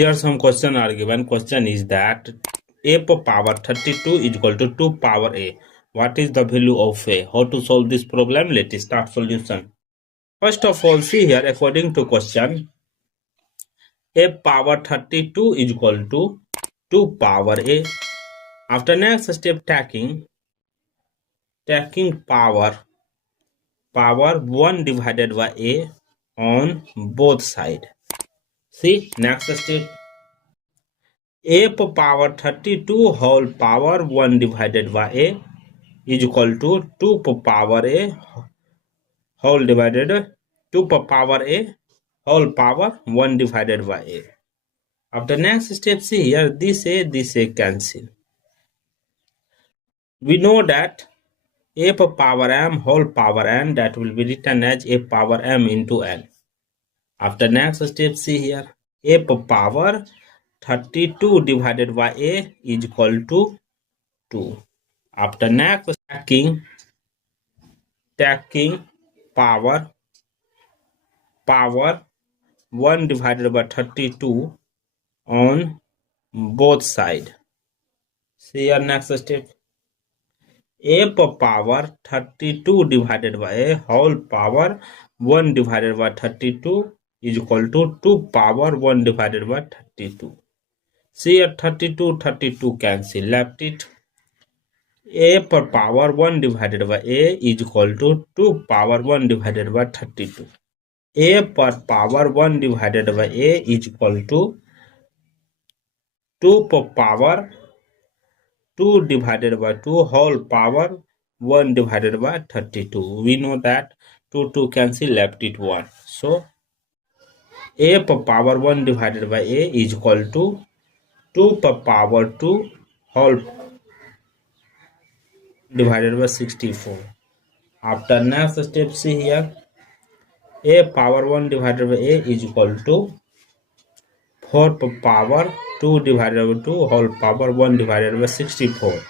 Here some question are given. Question is that a power 32 is equal to 2 power a. What is the value of a? How to solve this problem? Let us start solution. First of all, see here according to question, a power 32 is equal to 2 power a. After next step, taking power 1 divided by a on both side. See next step, a power 32 whole power 1 divided by a is equal to 2 power a whole divided 2 power a whole power 1 divided by a. After next step, see here, this a cancel. We know that a power m whole power n, that will be written as a power m into n. After next step, see here, a power 32 divided by a is equal to 2. After next, taking power 1 divided by 32 on both side. See your next step, a power 32 divided by a whole power 1 divided by 32 is equal to 2 power 1 divided by 32. See here, 32 cancel, left it. A power 1 divided by a is equal to 2 power 1 divided by 32. A power 1 divided by a is equal to 2 power 2 divided by 2 whole power 1 divided by 32. We know that 2 cancel, left it 1. So a power 1 divided by a is equal to 2 power 2 whole divided by 64. After next step, see here, a power 1 divided by a is equal to 4 power 2 divided by 2 whole power 1 divided by 64.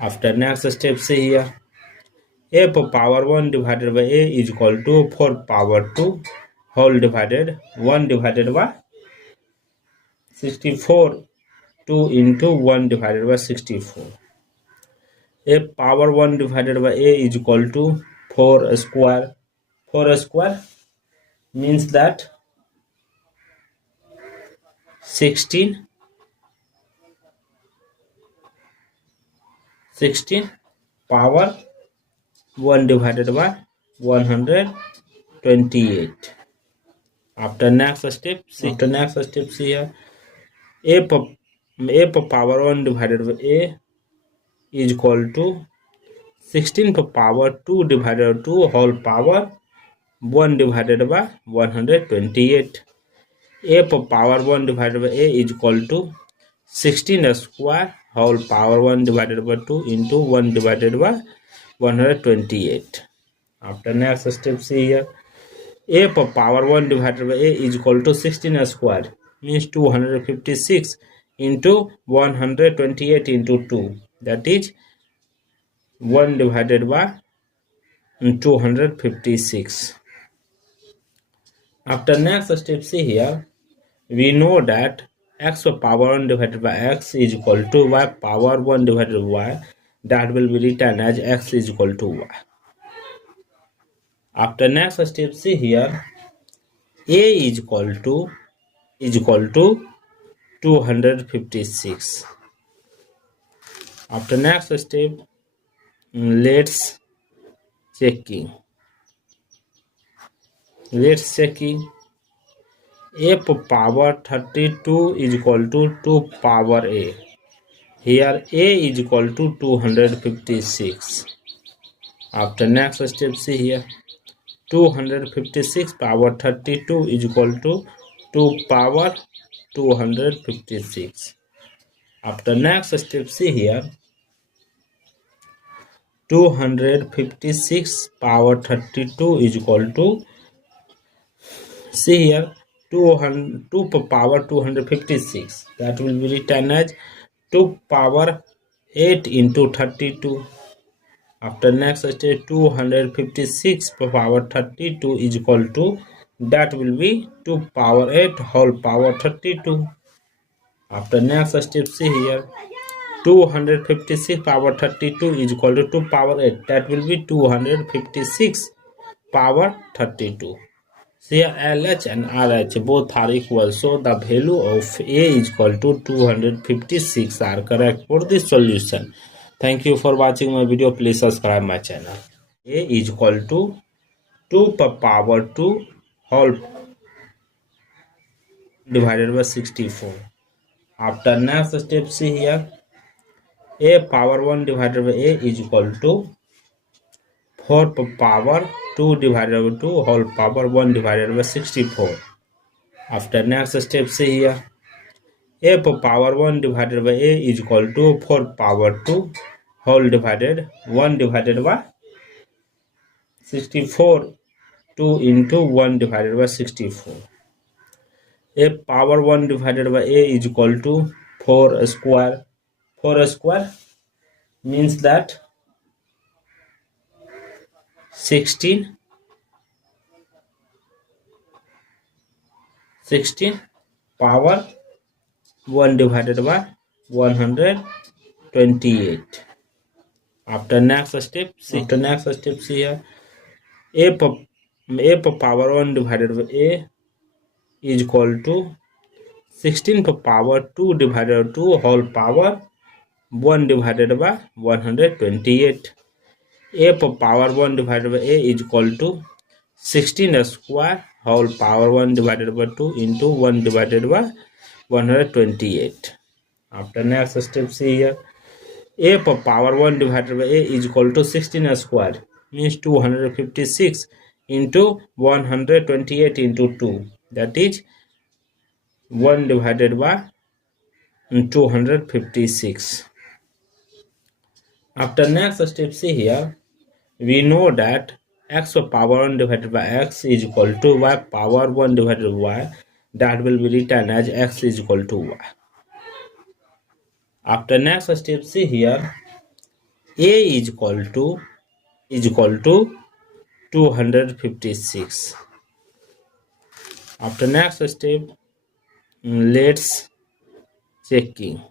After next step, see here, a power 1 divided by a is equal to 4 power 2 whole divided 1 divided by 64. 2 into 1 divided by 64. A power 1 divided by a is equal to 4 square. 4 square means that 16 power 1 divided by 128. After next step, see here, a power 1 divided by a is equal to 16 power 2 divided by 2 whole power 1 divided by 128. A power 1 divided by a is equal to 16 square whole power 1 divided by 2 into 1 divided by 128. After next step, see here, a power 1 divided by a is equal to 16 square means 256 into 128 into 2, that is 1 divided by 256. After next step, see here, we know that x power 1 divided by x is equal to y power 1 divided by y, that will be written as x is equal to y. After next step, see here, a is equal to 256. After next step, let's checking a power 32 is equal to 2 power a. Here a is equal to 256. After next step, see here, 256 power 32 is equal to 2 power 256. After next step, see here, 256 power 32 is equal to, see here, 2 power 256, that will be written as 2 power 8 into 32. After next step, 256 power 32 is equal to that will be 2 power 8 whole power 32. After next step, see here, 256 power 32 is equal to 2 power 8, that will be 256 power 32. So here LH and RH both are equal, so the value of A is equal to 256 are correct for this solution. Thank you for watching my video. Please subscribe my channel. A is equal to 2 power 2 whole divided by 64. After next step, see here, A power 1 divided by A is equal to 4 power 2 divided by 2 whole power 1 divided by 64. After next step, see here, A power 1 divided by A is equal to 4 power 2 whole divided 1 divided by 64, 2 into 1 divided by 64. A power 1 divided by A is equal to 4 square. 4 square means that 16 power 1 divided by 128. After next step, see here, A power 1 divided by A is equal to 16 power 2 divided by 2 whole power 1 divided by 128. A power 1 divided by A is equal to 16 square whole power 1 divided by 2 into 1 divided by 128. After next step, see here, A power 1 divided by A is equal to 16 square means 256 into 128 into 2, that is 1 divided by 256. After next step, see here, we know that x power 1 divided by x is equal to y power 1 divided by y, that will be written as x is equal to y. After next step, see here, A is equal to 256. After next step, let's checking.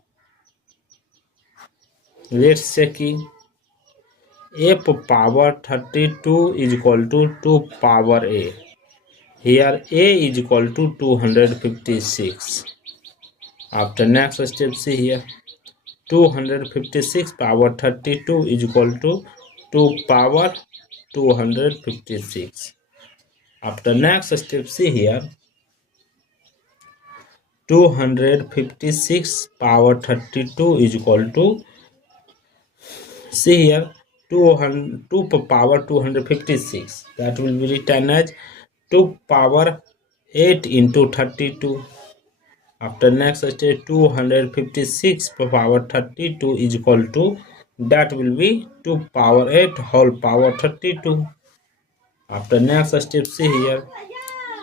A power 32 is equal to 2 power A. Here A is equal to 256. After next step, see here, 256 power 32 is equal to 2 power 256. After next step, see here, 256 power 32 is equal to, see here, 2 power 256, that will be written as 2 power 8 into 32. After next step, 256 power 32 is equal to, that will be 2 power 8 whole power 32. After next step, see here,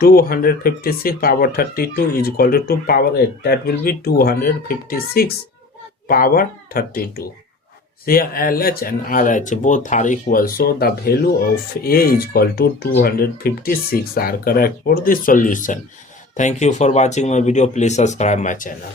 256 power 32 is equal to 2 power 8, that will be 256 power 32. So here LH and RH both are equal, so the value of A is equal to 256 are correct for this solution. Thank you for watching my video. Please subscribe my channel.